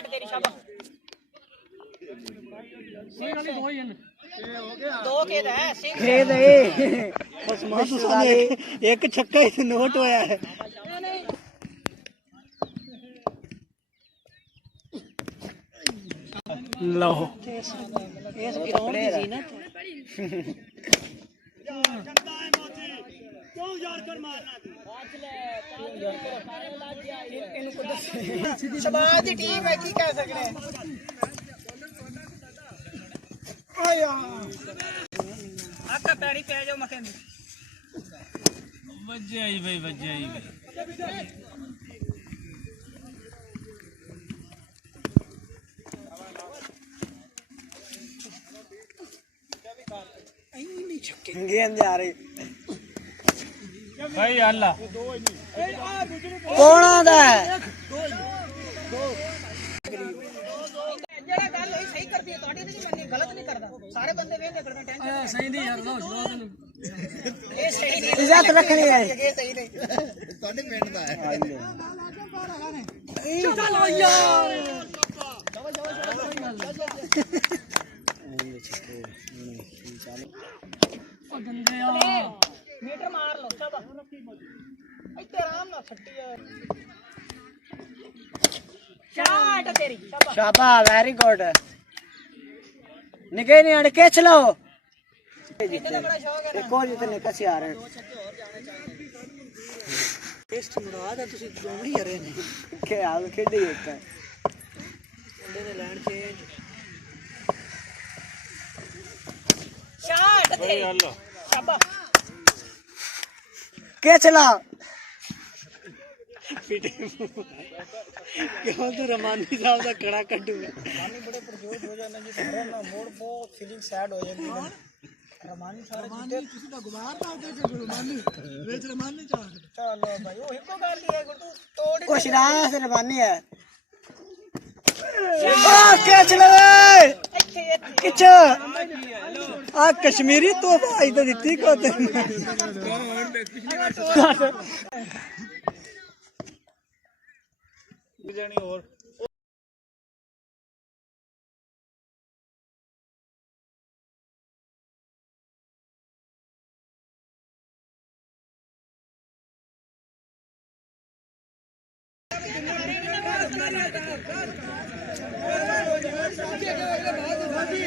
शाट तेरी शाबाश दो खेद है खेद है एक छक्का ही नोट होया है लो इस ग्राउंड दी सी ना क्यों यार कर मारना शबाज दी टीम है की कह सकने आया आका पैरी पे जाओ मके बजे आई भाई गेंद जा रही भाई अल्लाह कौन आंदा है जेड़ा गल होई सही करदी है तोड़ी नहीं मैं गलत नहीं करदा सारे बंदे वेंदे करदा टेंशन सही नहीं यार लो ये सही नहीं इज्जत रखनी है ये सही नहीं ਤੁਹਾਡੇ ਪਿੰਡ ਦਾ ਹੈ चलो यार मीटर मार लो शाबाश इत्ते आराम ना छट्टी है शाट तेरी शाबाश शाबाश वेरी गुड निके नहीं अड़के चलो इतना बड़ा शौक है एक और जितने कसी आ रहे टेस्ट मुराद है तुसी दोनों ही हरे ने के हाल खेडी एक बंदे ने लैंड चेंज शाट तेरी अल्लाह शाबाश के चला क्यों तू रमानी साहब का कड़ा कड्डू रमानी बड़े प्रजोश हो जाना जी घर ना मोड़ बहुत फीलिंग सैड हो जाती है रमानी सारे जीते किसी का गुबार ना होते जो रमानी वेच रमानी चाह चलो भाई वो हिको गाल है गुरु तोड़ कुछ ना से रमानी है ओ के चला किच आ कश्मीरी तोहफा आई तो दित्ती को जानी और भाभी